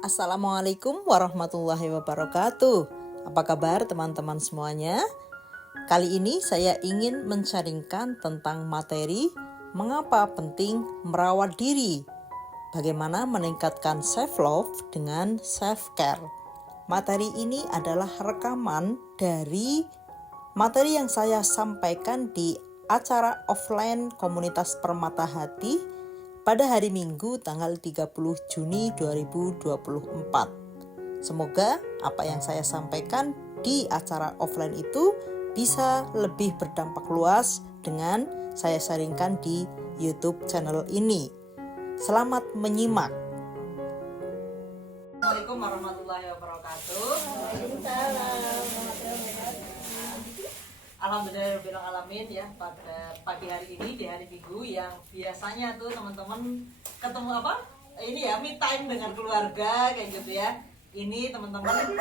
Assalamualaikum warahmatullahi wabarakatuh. Apa kabar teman-teman semuanya? Kali ini saya ingin mencaringkan tentang materi mengapa penting merawat diri. Bagaimana meningkatkan self love dengan self care. Materi ini adalah rekaman dari materi yang saya sampaikan di acara offline komunitas Permata Hati pada hari Minggu tanggal 30 Juni 2024. Semoga apa yang saya sampaikan di acara offline itu bisa lebih berdampak luas dengan saya sharingkan di YouTube channel ini. Selamat menyimak. Assalamualaikum warahmatullahi wabarakatuh. Alhamdulillahirrahmanirrahim ya, pada pagi hari ini di hari Minggu yang biasanya tuh teman-teman ketemu ini ya, me time dengan keluarga kayak gitu ya. Ini teman-teman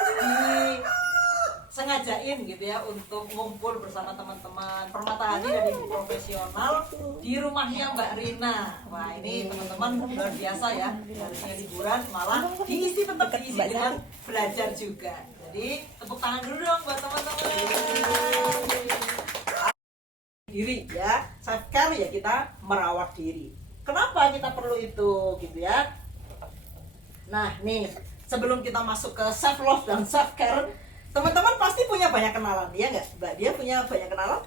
disengajain gitu ya untuk ngumpul bersama teman-teman Permata Hati dari profesional di rumahnya Mbak Rina. Wah, ini teman-teman luar biasa ya, harusnya liburan malah diisi dengan belajar juga. Jadi tepuk tangan dulu dong buat teman-teman. Diri ya, self care ya, kita merawat diri. Kenapa kita perlu itu gitu ya? Nah nih, sebelum kita masuk ke self love dan self care, teman-teman pasti punya banyak kenalan, ya nggak? Mbak Dia punya banyak kenalan?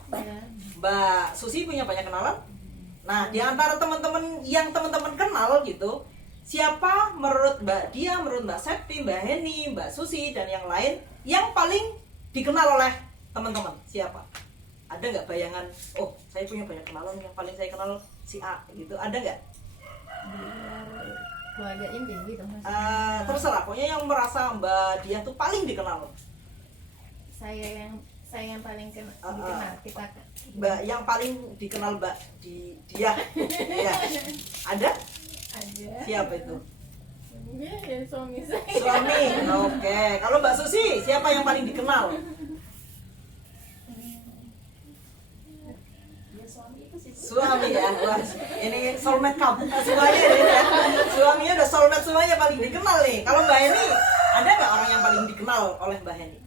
Mbak Susi punya banyak kenalan? Nah, di antara teman-teman yang teman-teman kenal gitu, siapa menurut Mbak Dia, menurut Mbak Septi, Mbak Heni, Mbak Susi, dan yang lain yang paling dikenal oleh teman-teman? Siapa? Ada nggak bayangan, oh saya punya banyak kenalan, yang paling saya kenal si A gitu, ada nggak? Keluarga inti gitu mas. Terserah, pokoknya yang merasa Mbak Dia tuh paling dikenal. Saya yang paling dikenal kita. Mbak yang paling dikenal Mbak Dia ya. Ada? Ada. Siapa itu? Ya suami saya. Suami. Oke. Kalau Mbak Susi, siapa yang paling dikenal? Suami ya. Wah, ini soulmate kamu semuanya ini ya. Suaminya udah soulmate semuanya, paling dikenal nih. Kalau Mbak Heni, ada nggak orang yang paling dikenal oleh Mbak Heni?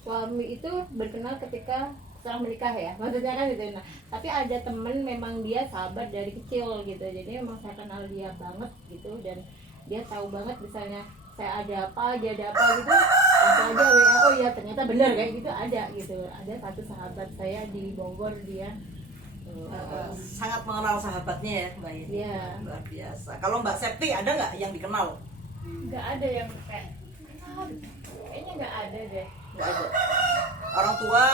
Suami itu berkenal ketika setelah menikah ya, maksudnya kan gitu. Nah, tapi ada temen memang dia sahabat dari kecil gitu, jadi memang saya kenal dia banget gitu, dan dia tahu banget misalnya saya ada apa, dia ada apa gitu, langsung aja WA, oh ya ternyata benar kayak gitu, ada gitu. Ada satu sahabat saya di Bogor, dia sangat mengenal sahabatnya ya Mbak Heni. Iya. Luar biasa. Kalau Mbak Septi ada nggak yang dikenal? nggak ada yang kayaknya nggak ada deh. Nggak ada. Orang tua,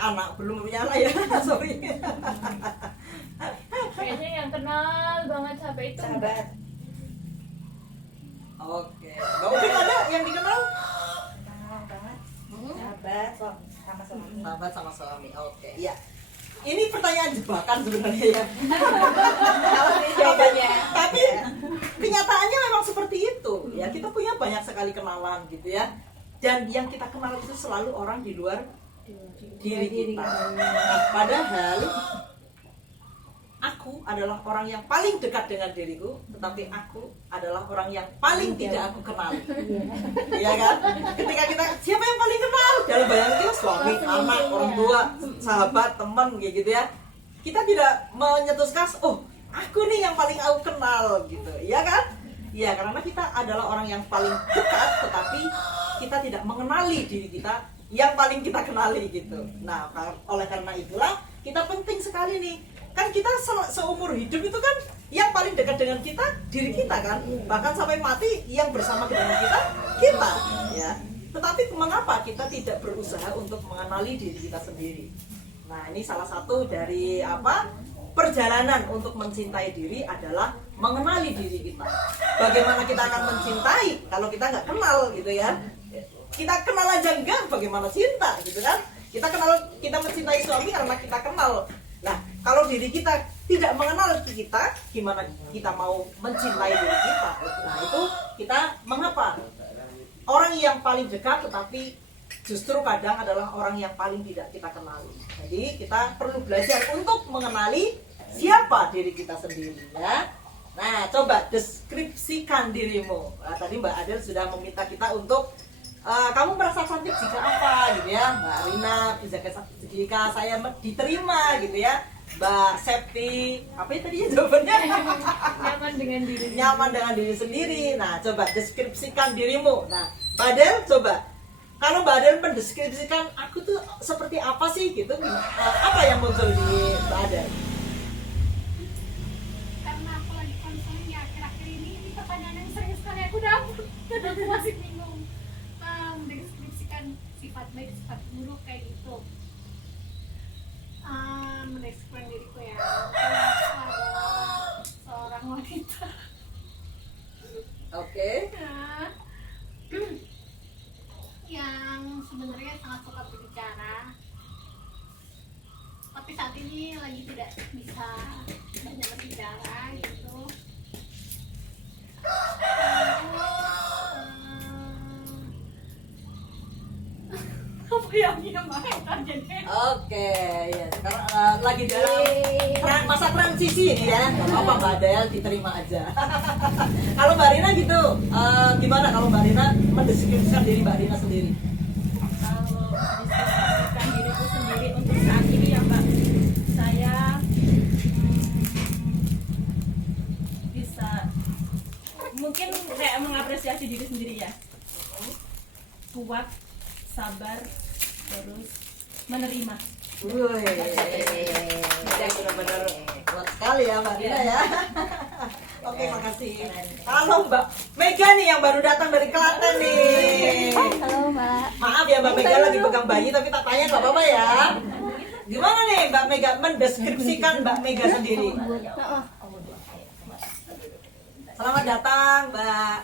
anak belum punya anak ya. Sorry. Kayaknya yang kenal banget sampai itu Sahabat. Oke. Nggak mungkin ada yang dikenal? Kenal banget. Sahabat sama suami. Sahabat sama suami. Oke. Iya. Ini pertanyaan jebakan sebenarnya ya. Tahu sih jawabannya. Tapi kenyataannya memang seperti itu. Ya, kita punya banyak sekali kenalan gitu ya. Dan yang kita kenal itu selalu orang di luar diri kita. Nah, padahal aku adalah orang yang paling dekat dengan diriku, tetapi aku adalah orang yang paling tidak aku kenal. Iya kan? Ketika kita, siapa yang paling kenal? Dalam bayangan kita suami, anak, orang tua, sahabat, teman kayak gitu ya. Kita tidak menyetuskan, oh aku nih yang paling aku kenal gitu. Iya kan? Iya, karena kita adalah orang yang paling dekat, tetapi kita tidak mengenali diri kita yang paling kita kenali gitu. Nah, oleh karena itulah kita penting sekali nih. Kan kita seumur hidup itu kan yang paling dekat dengan kita diri kita kan. Bahkan sampai mati yang bersama dengan kita ya. Tetapi mengapa kita tidak berusaha untuk mengenali diri kita sendiri? Nah, ini salah satu dari perjalanan untuk mencintai diri adalah mengenali diri kita. Bagaimana kita akan mencintai kalau kita nggak kenal gitu ya. Kita kenal aja enggak, bagaimana cinta gitu kan. Kita mencintai suami karena kita kenal. Nah, kalau diri kita tidak mengenal kita, gimana kita mau mencintai diri kita? Nah, itu kita mengapa? Orang yang paling dekat tetapi justru kadang adalah orang yang paling tidak kita kenali. Jadi kita perlu belajar untuk mengenali siapa diri kita sendiri ya. Nah, coba deskripsikan dirimu. Nah, tadi Mbak Adel sudah meminta kita untuk kamu merasa cantik jika apa gitu ya. Mbak Rina jika saya diterima gitu ya. Mbak Septi, apa ya tadi ya jawabannya? Nyaman dengan diri. Nyaman dengan diri sendiri. Nah, coba deskripsikan dirimu. Nah, Mbak Adel coba. Kalau Mbak Adel mendeskripsikan aku tuh seperti apa sih gitu? Apa yang muncul di Mbak Adel? Karena aku lagi concern ya akhir-akhir ini pertanyaan yang sering sekali aku dapat dan aku masih bingung mendeskripsikan sifat baik sifat buruk kayak gitu. Mendeskripsikan diriku ya seorang wanita. Oke. Nah, yang sebenarnya sangat suka berbicara, tapi saat ini lagi tidak bisa banyak berbicara gitu. Apa yang dia main jadi? Oke, ya sekarang lagi dalam masa transisi ini ya. Gak apa-apa Mbak Adel, diterima aja. Kalau Mbak Rina gitu, gimana kalau Mbak Rina mendeskripsikan diri Mbak Rina sendiri? Kalau mendeskripsikan diriku sendiri untuk saat ini ya Mbak, saya bisa mungkin kayak mengapresiasi diri sendiri ya, kuat, sabar, terus menerima. Wih, benar-benar kuat sekali ya Mbak Rina ya. Oke, makasih. Halo Mbak Mega nih yang baru datang dari Klaten nih. Halo Mbak. Maaf ya Mbak Mega lagi pegang bayi tapi tak tanya nggak apa-apa ya. Gimana nih Mbak Mega mendeskripsikan Mbak Mega sendiri? Selamat datang Mbak.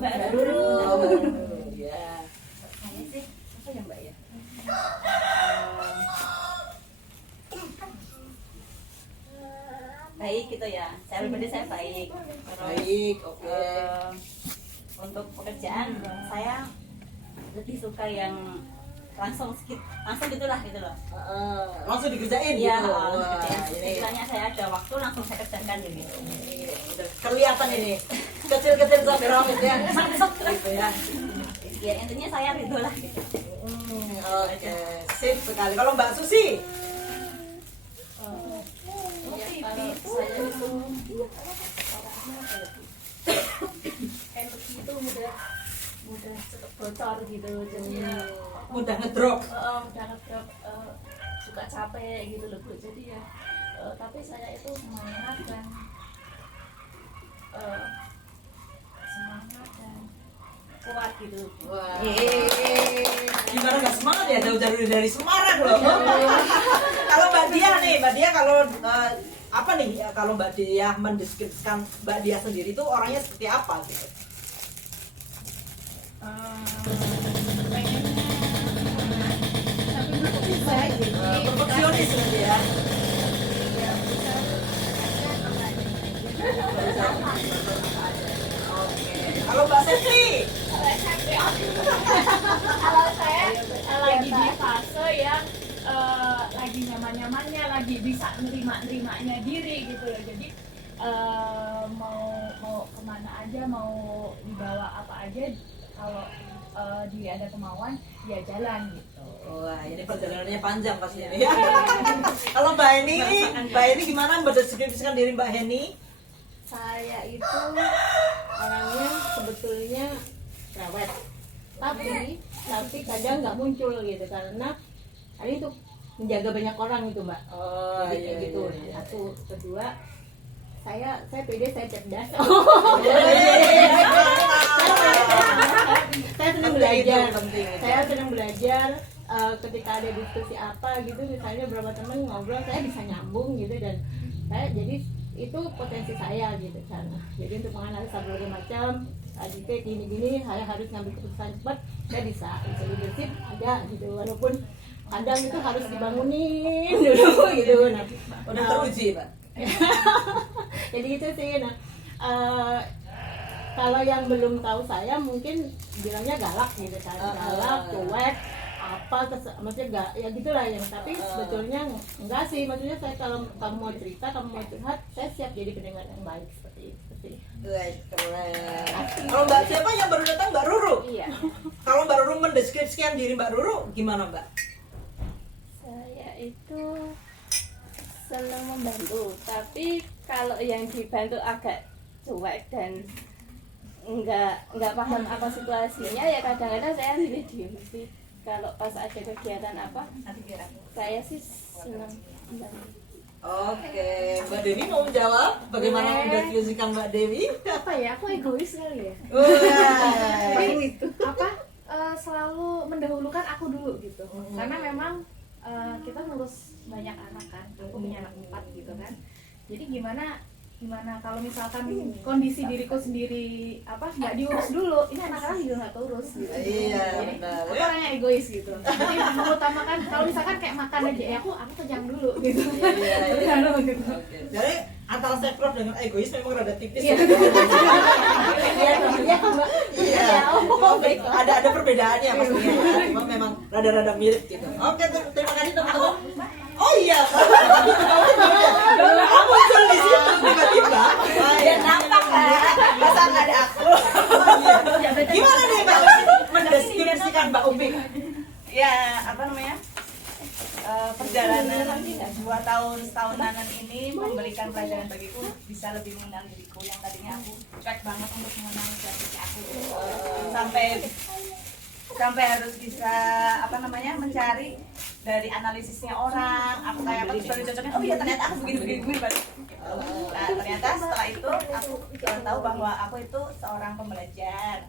Mbak Nurul. Oh, Mbak Nurul, ya. Saya sih apa ya Mbak ya? Baik gitu ya. Saya pribadi saya baik. Terus, Baik, oke. untuk pekerjaan saya lebih suka yang langsung gitulah gitu loh. Langsung dikerjain Iya, gitu. Wah, ini misalnya saya ada waktu langsung saya kerjakan gitu. udah kelihatan ini kecil-kecil sampai rambut ya. Gitu ya. Ya intinya saya ridho lah gitu. Oke, sip sekali. Kalau Mbak Susi, Kalau saya itu energi itu mudah cepet bocor gitu, jadi mudah ngedrop. mudah ngedrop, suka capek gitu loh Bu. Jadi ya tapi saya itu semangat dan kuat gitu. Wah. Gimana nggak semangat ya, jauh-jauh dari Semarang loh. Kalau Mbak Dia nih, Mbak Dia kalau apa nih ya, kalau Mbak Dia mendeskripsikan Mbak Dia sendiri itu orangnya seperti apa gitu? Tapi belum bisa jadi Perfeksionis gitu ya. Oke. Kalau Mbak Septi, Kalau saya lagi di fase yang lagi nyaman-nyamannya, lagi bisa nerimanya diri gitu loh. Jadi mau kemana aja, mau dibawa apa aja, kalau dia ada kemauan ya jalan gitu. wah ini perjalanannya panjang pasti ini. Kalau Mbak Eni gimana mendeskripsikan diri Mbak Heni? saya itu orangnya sebetulnya cerewet, tapi kadang nggak muncul gitu karena ini tuh menjaga banyak orang gitu Mbak. Oh Jadi kayak gitu. iya. Satu, kedua saya pede, saya cerdas. Saya senang belajar. Saya senang belajar. Ketika ada diskusi apa gitu, misalnya beberapa teman ngobrol, saya bisa nyambung gitu, dan saya jadi itu potensi saya gitu sana. Jadi untuk menganalisa berbagai macam jika gini saya harus ngambil keputusan cepat, saya bisa leadership ada gitu, walaupun kadang itu harus dibangunin dulu gitu. Nah, Udah teruji Mbak. jadi itu sih. Nah, kalau yang belum tahu saya mungkin bilangnya galak gitu kan, galak, cuek, apa maksudnya enggak ya gitulah yang, tapi sebetulnya enggak sih, maksudnya saya kalau kamu mau cerita, kamu mau curhat, saya siap jadi pendengar yang baik seperti itu. Wih, keren. Kalau Mbak siapa yang baru datang, Mbak Ruru? Iya. Kalau Mbak Ruru mendeskripsikan diri Mbak Ruru gimana Mbak? Saya itu senang membantu, tapi kalau yang dibantu agak cuek dan nggak paham apa situasinya, ya kadang-kadang saya milih diem sih. Kalau pas ada kegiatan apa, saya sih senang membantu. Oke, Mbak Dewi mau menjawab bagaimana mendeskripsikan Mbak Dewi? Apa ya, aku egois kali ya. Wah, Apa selalu mendahulukan aku dulu gitu, karena memang kita ngurus banyak anak kan, aku punya anak 4 gitu kan. Jadi gimana kalau misalkan kondisi diriku sendiri apa nggak diurus dulu, ini anak-anak juga nggak terurus gitu. Iya, Jadi benar. aku orangnya egois gitu. Jadi mengutamakan kalau misalkan kayak makan aja, ya aku kejang dulu gitu. Iya, iya. Baru gitu. Oke. Jadi antara self love dengan egois memang rada tipis. Iya. Iya kan Mbak? Iya. Ada perbedaannya pastinya ya. Cuma memang rada-rada mirip gitu. Oke, terima kasih teman-teman. Oh iya. Kamu muncul di situ tiba-tiba. Ya nampak lah, masa nggak ada aku. Gimana nih Mbak mendeskripsikan Mbak Upik? Ya apa namanya, perjalanan 2 tahun setahunan ini memberikan pelajaran bagiku, bisa lebih mengenal diriku yang tadinya aku cuek banget untuk mengenal diri aku, sampai harus bisa apa namanya mencari dari analisisnya orang, aku kayak apa terus baru cocokin, oh iya ternyata aku begini baru. Nah ternyata setelah itu aku tahu bahwa aku itu seorang pembelajar.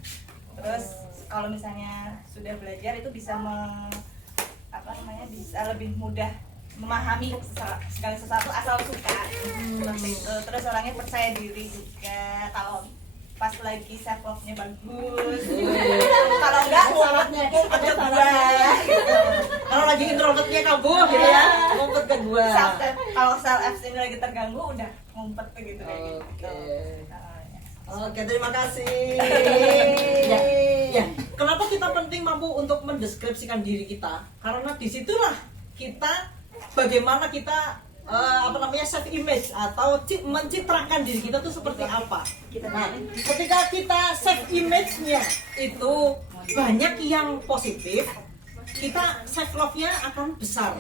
Terus kalau misalnya sudah belajar itu bisa bisa lebih mudah memahami segala sesuatu asal suka seperti itu. Terus orangnya percaya diri juga kalau pas lagi self love-nya bagus. Kalau enggak Syaratnya ada ada syaratnya ya. Kalau lagi introvertnya kabur gitu ya, ngumpet ke gua. kalau self esteem lagi terganggu udah ngumpet gitu kayak gitu. Oke. Nah, ya. Oke, terima kasih. Ya, kenapa kita penting mampu untuk mendeskripsikan diri kita? Karena disitulah kita bagaimana kita self image atau mencitrakan diri kita tuh seperti apa. Nah, ketika kita self image-nya itu banyak yang positif, kita self love-nya akan besar.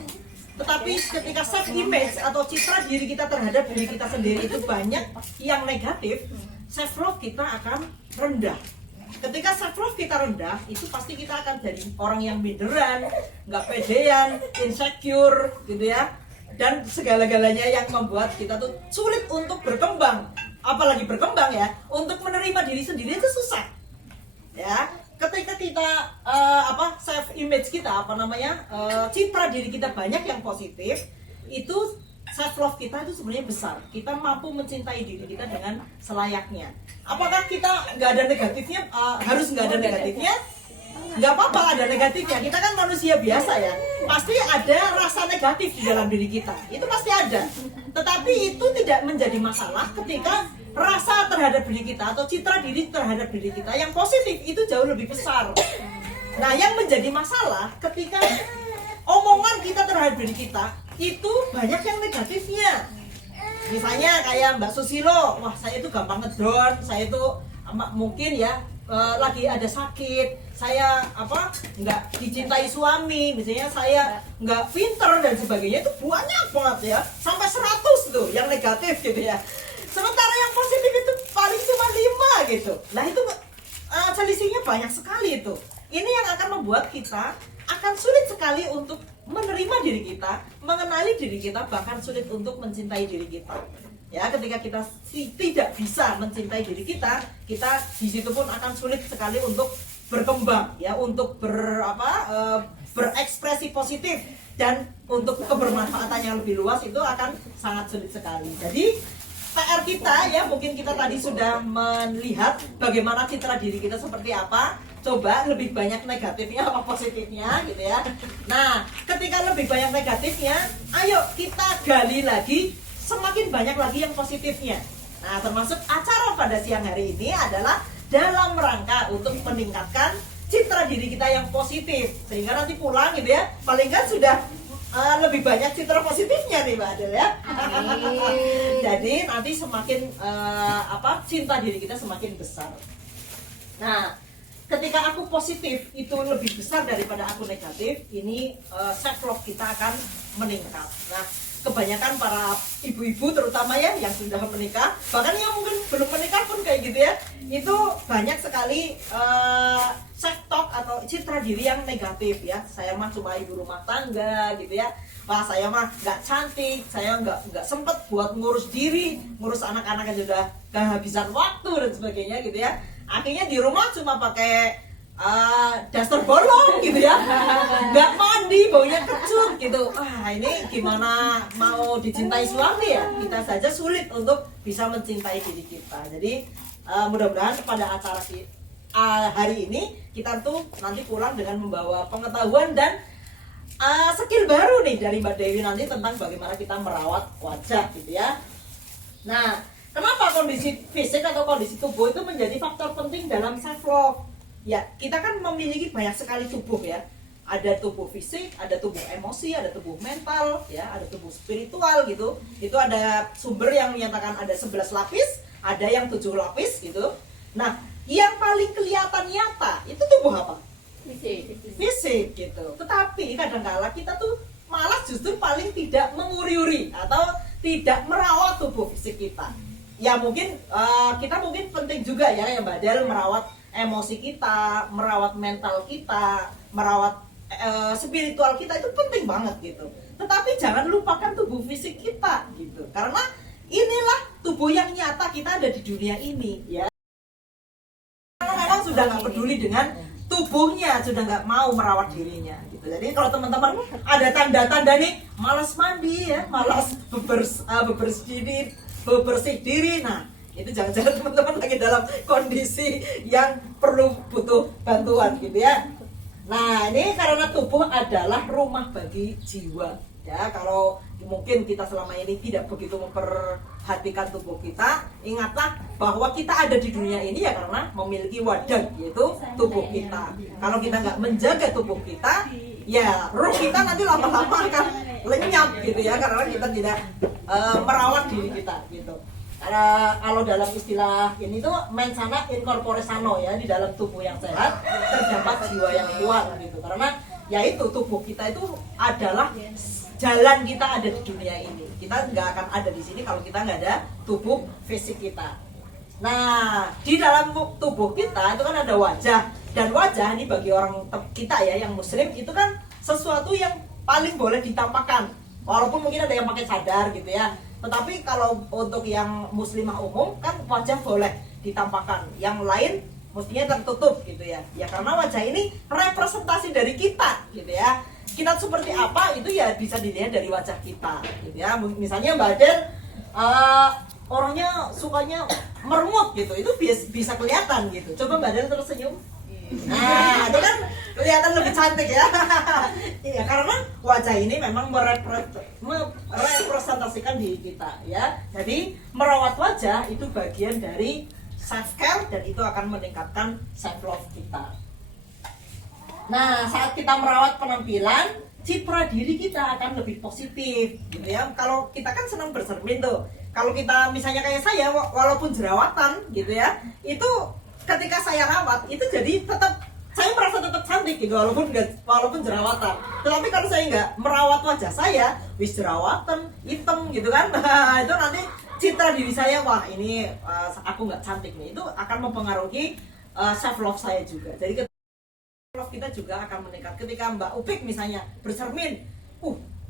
Tetapi ketika self image atau citra diri kita terhadap diri kita sendiri itu banyak yang negatif, self love kita akan rendah. Ketika self love kita rendah, itu pasti kita akan jadi orang yang minderan, nggak pedean, insecure, gitu ya. Dan segala-galanya yang membuat kita tuh sulit untuk berkembang. Apalagi berkembang ya, untuk menerima diri sendiri itu susah. Ya, ketika kita self image kita citra diri kita banyak yang positif, itu self love kita itu sebenarnya besar. Kita mampu mencintai diri kita dengan selayaknya. Apakah kita nggak ada negatifnya? Harus nggak ada negatifnya? Nggak apa-apa ada negatifnya. Kita kan manusia biasa ya. Pasti ada rasa negatif di dalam diri kita. Itu pasti ada. Tetapi itu tidak menjadi masalah ketika rasa terhadap diri kita atau citra diri terhadap diri kita yang positif itu jauh lebih besar. Nah, yang menjadi masalah ketika omongan kita terhadap diri kita itu banyak yang negatifnya. Misalnya kayak Mbak Susilo, wah saya itu gampang ngedown, saya itu mungkin ya lagi ada sakit, saya nggak dicintai suami, misalnya saya nggak pinter dan sebagainya, itu banyak banget ya, sampai 100 tuh yang negatif gitu ya. Sementara yang positif itu paling cuma 5 gitu. Nah itu selisihnya banyak sekali itu. Ini yang akan membuat kita akan sulit sekali untuk menerima diri kita, mengenali diri kita, bahkan sulit untuk mencintai diri kita. Ya, ketika kita tidak bisa mencintai diri kita di situ pun akan sulit sekali untuk berkembang, ya, untuk berekspresi positif dan untuk kebermanfaatan yang lebih luas itu akan sangat sulit sekali. Jadi PR kita ya, mungkin kita tadi sudah melihat bagaimana citra diri kita seperti apa. Coba lebih banyak negatifnya apa positifnya gitu ya. Nah, ketika lebih banyak negatifnya, ayo kita gali lagi semakin banyak lagi yang positifnya. Nah, termasuk acara pada siang hari ini adalah dalam rangka untuk meningkatkan citra diri kita yang positif, sehingga nanti pulang gitu ya, paling kan sudah lebih banyak citra positifnya nih Mbak Adel ya. Jadi nanti semakin cinta diri kita semakin besar. Nah, ketika aku positif itu lebih besar daripada aku negatif, ini self love kita akan meningkat. Nah, kebanyakan para ibu-ibu terutama ya yang sudah menikah, bahkan yang mungkin belum menikah pun kayak gitu ya, itu banyak sekali self talk atau citra diri yang negatif ya. Saya mah cuma ibu rumah tangga gitu ya, wah saya mah nggak cantik, saya nggak sempet buat ngurus diri, ngurus anak-anak yang sudah kehabisan waktu dan sebagainya gitu ya. Akhirnya di rumah cuma pakai daster bolong gitu ya, nggak mandi, baunya kecut gitu. Ini gimana mau dicintai suami ya? Kita saja sulit untuk bisa mencintai diri kita. Jadi mudah-mudahan pada acara hari ini kita tuh nanti pulang dengan membawa pengetahuan dan skill baru nih dari Mbak Dewi nanti tentang bagaimana kita merawat wajah gitu ya. Nah, kenapa kondisi fisik atau kondisi tubuh itu menjadi faktor penting dalam self love? Ya, kita kan memiliki banyak sekali tubuh ya. Ada tubuh fisik, ada tubuh emosi, ada tubuh mental, ya, ada tubuh spiritual gitu. Itu ada sumber yang menyatakan ada 11 lapis, ada yang 7 lapis gitu. Nah, yang paling kelihatan nyata itu tubuh apa? Fisik gitu. Tetapi kadang-kala kita tuh malah justru paling tidak menguri-uri atau tidak merawat tubuh fisik kita. Ya mungkin kita mungkin penting juga ya Mbak Del merawat emosi kita, merawat mental kita, merawat spiritual kita, itu penting banget gitu. Tetapi jangan lupakan tubuh fisik kita gitu. Karena inilah tubuh yang nyata kita ada di dunia ini ya. Karena memang sudah nggak peduli dengan tubuhnya, sudah nggak mau merawat dirinya gitu. Jadi kalau teman-teman ada tanda-tanda nih malas mandi ya, malas bebersih diri, nah itu jangan-jangan teman-teman lagi dalam kondisi yang butuh bantuan gitu ya. Nah, ini karena tubuh adalah rumah bagi jiwa ya. Kalau mungkin kita selama ini tidak begitu memperhatikan tubuh kita, ingatlah bahwa kita ada di dunia ini ya karena memiliki wadah, yaitu tubuh kita. Kalau kita nggak menjaga tubuh kita, ya ruh kita nanti lama-lama akan lenyap gitu ya, karena kita tidak merawat diri kita gitu. Karena kalau dalam istilah ini tuh mens sana in corpore sano ya, di dalam tubuh yang sehat terdapat jiwa yang kuat gitu. Karena yaitu tubuh kita itu adalah jalan kita ada di dunia ini. Kita nggak akan ada di sini kalau kita nggak ada tubuh fisik kita. Nah, di dalam tubuh kita itu kan ada wajah, dan wajah ini bagi orang kita ya yang muslim itu kan sesuatu yang paling boleh ditampakkan. Walaupun mungkin ada yang pakai cadar gitu ya. Tetapi kalau untuk yang muslimah umum kan wajah boleh ditampakkan, yang lain mestinya tertutup gitu ya. Ya karena wajah ini representasi dari kita gitu ya. Kita seperti apa itu ya bisa dilihat dari wajah kita gitu ya. Misalnya Mbak Den orangnya sukanya meremut gitu, itu bisa kelihatan gitu. Coba Mbak Den tersenyum. Nah, itu kan kelihatan lebih cantik ya. Ya karena wajah ini memang merepresentasikan diri kita ya. Jadi merawat wajah itu bagian dari self care dan itu akan meningkatkan self love kita. Nah, saat kita merawat penampilan, citra diri kita akan lebih positif gitu ya. Kalau kita kan senang bercermin tuh. Kalau kita misalnya kayak saya walaupun jerawatan gitu ya, itu ketika saya rawat itu jadi saya merasa tetap cantik gitu walaupun jerawatan. Tetapi kalau saya nggak merawat wajah saya, wis jerawatan, hitam gitu kan, nah, itu nanti citra diri saya, wah ini aku nggak cantik nih, itu akan mempengaruhi self love saya juga. Jadi self love kita juga akan meningkat. Ketika Mbak Upik misalnya bercermin,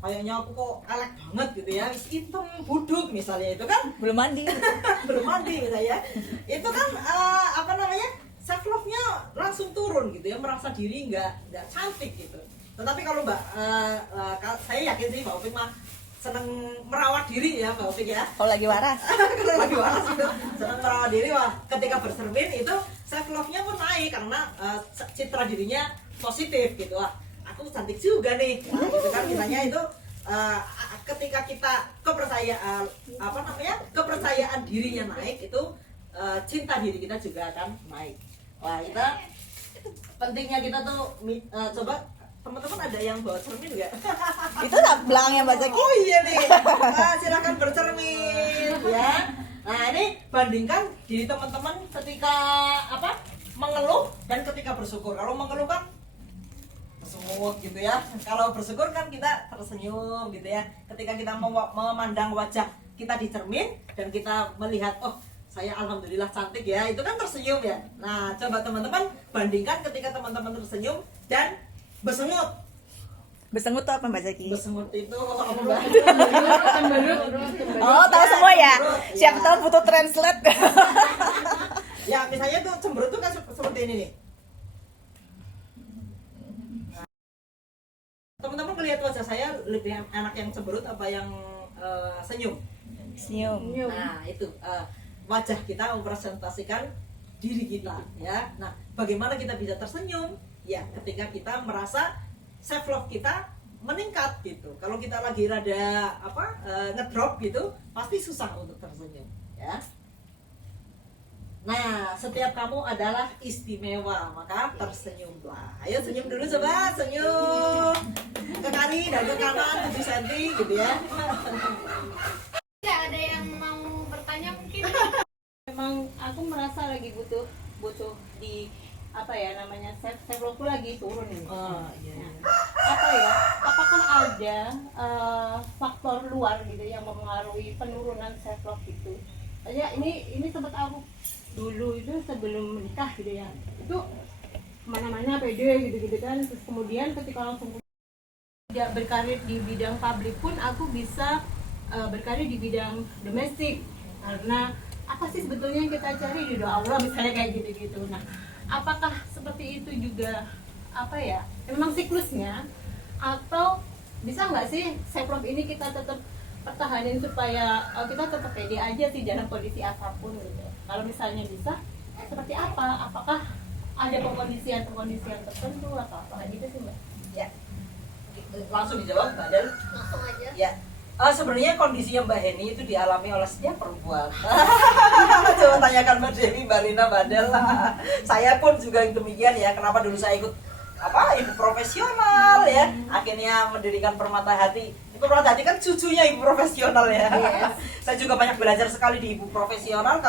kayaknya aku kok elek banget gitu ya, hitam buduk misalnya, itu kan Belum mandi misalnya, itu kan self love-nya langsung turun gitu ya, merasa diri nggak cantik gitu. Tetapi kalau saya yakin sih Mbak Upik mah seneng merawat diri ya Mbak Upik ya. kalau lagi waras. Kalau lagi waras itu seneng merawat diri, wah ketika bercermin itu self love-nya pun naik karena citra dirinya positif gitu. Wah aku cantik juga nih, nah, gitu kan misalnya itu ketika kita kepercayaan dirinya naik, itu cinta diri kita juga akan naik. Wah kita pentingnya kita tuh coba teman-teman ada yang bawa cermin nggak? Itu belakangnya Mbak Zaki. Oh iya nih, silakan bercermin ya. Nah ini bandingkan diri teman-teman ketika apa mengeluh dan ketika bersyukur. Kalau mengeluh kan bersungut gitu ya. Kalau bersyukur kan kita tersenyum gitu ya. Ketika kita memandang wajah kita di cermin dan kita melihat oh saya alhamdulillah cantik ya, itu kan tersenyum ya. Nah coba teman-teman bandingkan ketika teman-teman tersenyum dan bersengut. Bersengut tuh apa Mbak Zaki? Bersengut itu Oh, tahu semua ya. Siapa tahu butuh translate. ya misalnya tuh cemberut tuh kan seperti ini nih. Nah, teman-teman melihat wajah saya lebih enak yang cemberut apa yang senyum? Senyum. Nah itu wajah kita mempresentasikan diri kita ya. Nah bagaimana kita bisa tersenyum? Ya ketika kita merasa self love kita meningkat gitu. Kalau kita lagi rada apa ngedrop gitu, pasti susah untuk tersenyum ya. Nah, setiap kamu adalah istimewa, maka tersenyumlah. Ayo senyum dulu coba, senyum. Ke kiri dan ke kanan 7 cm gitu ya. Tidak ada yang mau bertanya mungkin. Memang aku merasa lagi butuh di apa ya namanya self love lagi turun ini. Oh, iya. Apa ya? Apakah ada faktor luar gitu yang mempengaruhi penurunan self love itu? Ya ini sempat aku dulu itu sebelum menikah gitu ya. Itu mana-mana pede gitu kan. Terus kemudian ketika langsung tidak berkarir di bidang publik pun aku bisa berkarir di bidang domestik. Karena apa sih sebetulnya yang kita cari di doa Allah misalnya kayak gitu-gitu. Nah, apakah seperti itu juga apa ya memang siklusnya atau bisa nggak sih self love ini kita tetap pertahanin supaya kita tetap pede aja sih dalam kondisi apapun gitu. Kalau misalnya bisa seperti apa? Apakah ada pengkondisian tertentu atau apa gitu sih Mbak? Ya. Langsung dijawab Mbak Del. Langsung aja. Ya. Sebenarnya kondisinya Mbak Heni itu dialami oleh setiap perempuan. Coba tanyakan Mbak Dewi, Mbak Lina, Mbak Del. Saya pun juga yang demikian ya. Kenapa dulu saya ikut ibu profesional ya? Akhirnya mendirikan Permata Hati. Ibu Permata Hati kan cucunya ibu profesional ya. Yes. Saya juga banyak belajar sekali di ibu profesional.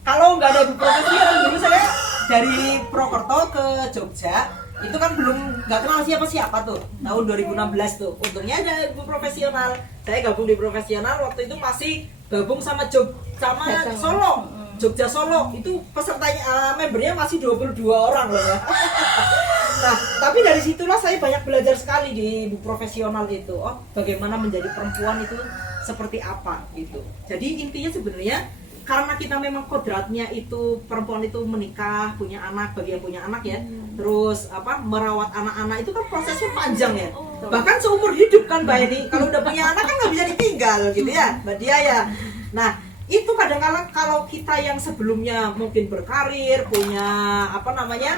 Kalau nggak ada ibu profesional dulu saya dari Prokerto ke Jogja. Itu kan belum nggak kenal siapa tuh tahun 2016 tuh. Untungnya ada ibu profesional, saya gabung di profesional waktu itu masih gabung sama Solo, Jogja Solo itu pesertanya membernya masih 22 orang loh ya. Nah tapi dari situlah saya banyak belajar sekali di ibu profesional itu. Oh bagaimana menjadi perempuan itu seperti apa gitu. Jadi intinya sebenarnya karena kita memang kodratnya itu perempuan itu menikah, punya anak, bagi yang punya anak ya, terus merawat anak-anak itu kan prosesnya panjang ya, bahkan seumur hidup kan Mbak Eni. Kalau udah punya anak kan nggak bisa ditinggal gitu ya Mbak Dia ya. Nah itu kadang-kadang kalau kita yang sebelumnya mungkin berkarir, punya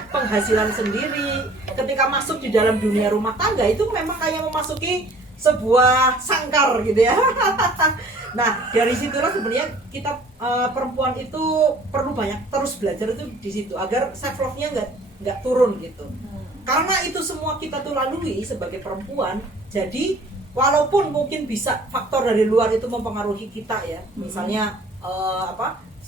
penghasilan sendiri, ketika masuk di dalam dunia rumah tangga itu memang kayak memasuki sebuah sangkar gitu ya. Nah dari situlah sebenarnya kita perempuan itu perlu banyak terus belajar itu di situ agar self love-nya nggak turun gitu. Karena itu semua kita tuh lalui sebagai perempuan. Jadi walaupun mungkin bisa faktor dari luar itu mempengaruhi kita ya. Misalnya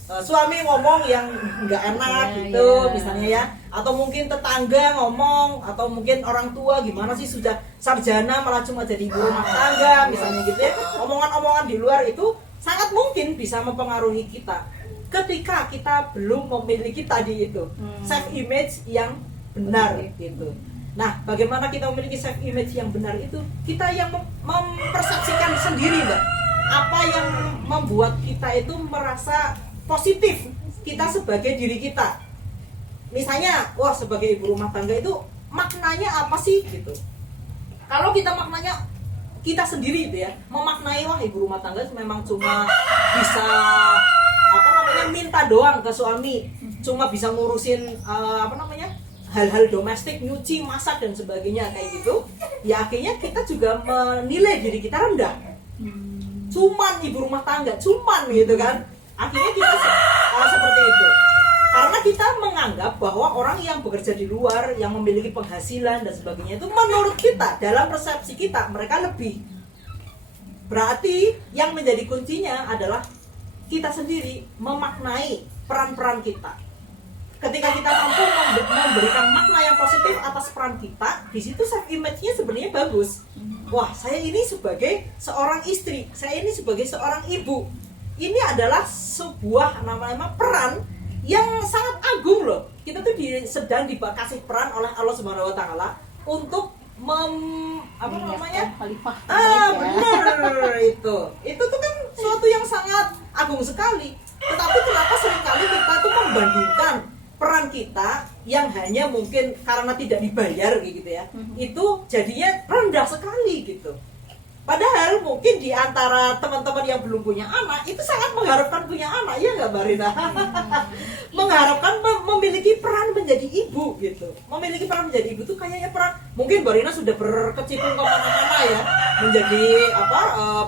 suami ngomong yang nggak enak gitu misalnya ya, atau mungkin tetangga ngomong, atau mungkin orang tua gimana sih sudah sarjana malah cuma jadi ibu rumah tangga misalnya gitu ya. Omongan-omongan di luar itu sangat mungkin bisa mempengaruhi kita ketika kita belum memiliki tadi itu self image yang benar gitu. Nah bagaimana kita memiliki self image yang benar itu kita yang mempersepsikan sendiri Mbak, apa yang membuat kita itu merasa positif kita sebagai diri kita. Misalnya, wah sebagai ibu rumah tangga itu maknanya apa sih gitu. Kalau kita maknanya kita sendiri itu ya, memaknai wah ibu rumah tangga memang cuma bisa minta doang ke suami, cuma bisa ngurusin hal-hal domestik, nyuci, masak dan sebagainya kayak gitu. Ya akhirnya kita juga menilai diri kita rendah. Cuman ibu rumah tangga, cuman gitu kan. Akhirnya kita seperti itu. Karena kita menganggap bahwa orang yang bekerja di luar, yang memiliki penghasilan dan sebagainya itu menurut kita, dalam persepsi kita, mereka lebih. Berarti yang menjadi kuncinya adalah kita sendiri memaknai peran-peran kita. Ketika kita mampu memberikan makna yang positif atas peran kita, di situ self image-nya sebenarnya bagus. Wah, saya ini sebagai seorang istri, saya ini sebagai seorang ibu. Ini adalah sebuah namanya peran yang sangat agung loh. Kita tuh sedang dikasih peran oleh Allah Subhanahu wa taala untuk khalifah. Benar itu. Itu tuh kan suatu yang sangat agung sekali. Tetapi kenapa seringkali kita tuh membandingkan peran kita yang hanya mungkin karena tidak dibayar gitu ya, itu jadinya rendah sekali gitu. Padahal mungkin di antara teman-teman yang belum punya anak itu sangat mengharapkan punya anak, ya nggak Mbak Rina? Mengharapkan memiliki peran menjadi ibu gitu. Memiliki peran menjadi ibu tuh kayaknya peran, mungkin Mbak Rina sudah berkecimpung kemana-mana ya, menjadi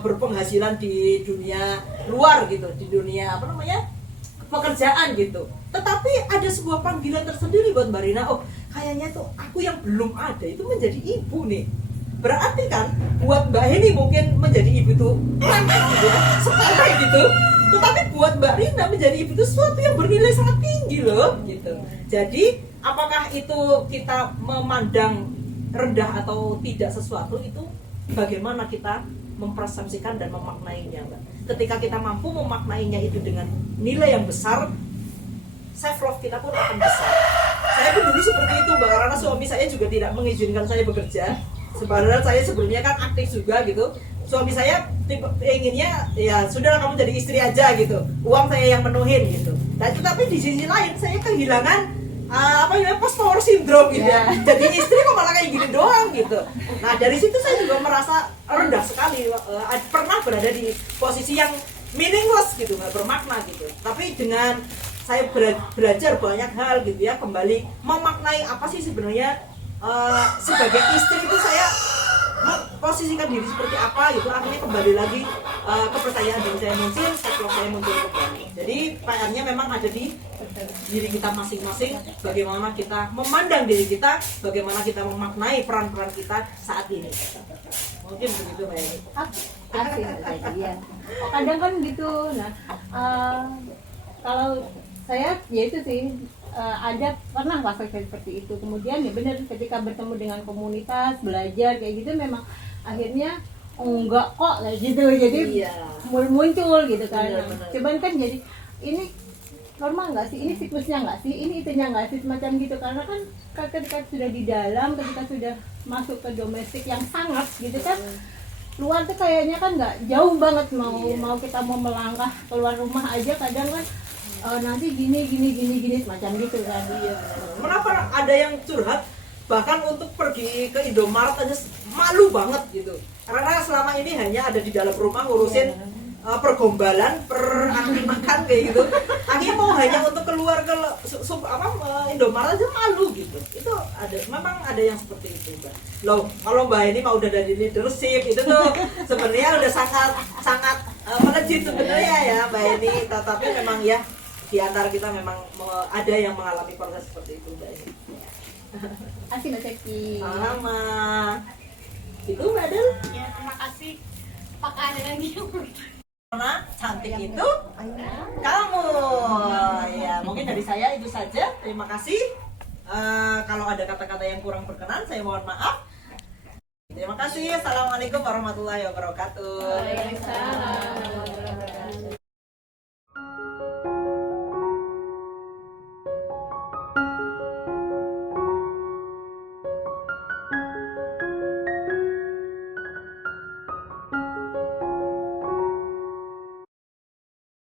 berpenghasilan di dunia luar gitu, di dunia pekerjaan gitu. Tetapi ada sebuah panggilan tersendiri buat Mbak Rina. Oh, kayaknya tuh aku yang belum ada itu menjadi ibu nih. Berarti kan buat Mbak Heni mungkin menjadi ibu itu remeh gitu ya, sepele gitu. Tetapi buat Mbak Rina menjadi ibu itu sesuatu yang bernilai sangat tinggi loh gitu. Jadi apakah itu kita memandang rendah atau tidak sesuatu, itu bagaimana kita mempersepsikan dan memaknainya, Mbak. Ketika kita mampu memaknainya itu dengan nilai yang besar, self love kita pun akan besar. Saya pun dulu seperti itu, Mbak, karena suami saya juga tidak mengizinkan saya bekerja. Sebenarnya saya sebelumnya kan aktif juga gitu. Suami saya inginnya ya sudahlah kamu jadi istri aja gitu, uang saya yang menuhin gitu. Nah, tetapi di sisi lain saya kehilangan post power syndrome gitu ya. Jadi istri kok malah kayak gini doang gitu. Nah, dari situ saya juga merasa rendah sekali, pernah berada di posisi yang meaningless gitu, nggak bermakna gitu. Tapi dengan saya belajar banyak hal gitu ya, kembali memaknai apa sih sebenarnya sebagai istri itu saya posisikan diri seperti apa gitu, akhirnya kembali lagi kepercayaan diri saya muncul, self saya muncul kembali. Jadi PR-nya memang ada di diri kita masing-masing, bagaimana kita memandang diri kita, bagaimana kita memaknai peran-peran kita saat ini. Mungkin begitu Mbak Eni. Asik ya. Kadang kan gitu. Nah, kalau saya ya itu sih ada pernah fase seperti itu. Kemudian ya benar, ketika bertemu dengan komunitas, belajar kayak gitu, memang akhirnya enggak kok gitu, jadi muncul gitu kan. Benar. Cuman kan jadi ini normal nggak sih, ini siklusnya nggak sih, ini itunya nggak sih, semacam gitu. Karena kan ketika sudah di dalam, ketika sudah masuk ke domestik yang sangat gitu kan, luar tuh kayaknya kan nggak jauh banget, mau kita mau melangkah keluar rumah aja kadang kan nanti gini semacam gitu kan. Kenapa ada yang curhat bahkan untuk pergi ke Indomaret aja malu banget gitu, karena selama ini hanya ada di dalam rumah ngurusin pergombalan, makan kayak gitu. Akhirnya mau hanya untuk keluar ke Indomaret aja malu gitu. Itu memang ada yang seperti itu, Mbak. Loh, kalau Mbak ini mau udah dari leadership itu tuh sebenarnya udah sangat melejit sebenarnya ya Mbak ini. Tetapi memang ya di antara kita memang ada yang mengalami proses seperti itu, Mbak ini. Asik Mbak Ceki. Sama. Itu Mbak Del. Ya, terima kasih Pak Adelan gitu. Karena cantik itu kamu. Ya, mungkin dari saya itu saja. Terima kasih. Kalau ada kata-kata yang kurang berkenan, saya mohon maaf. Terima kasih. Assalamualaikum warahmatullahi wabarakatuh. Waalaikumsalam.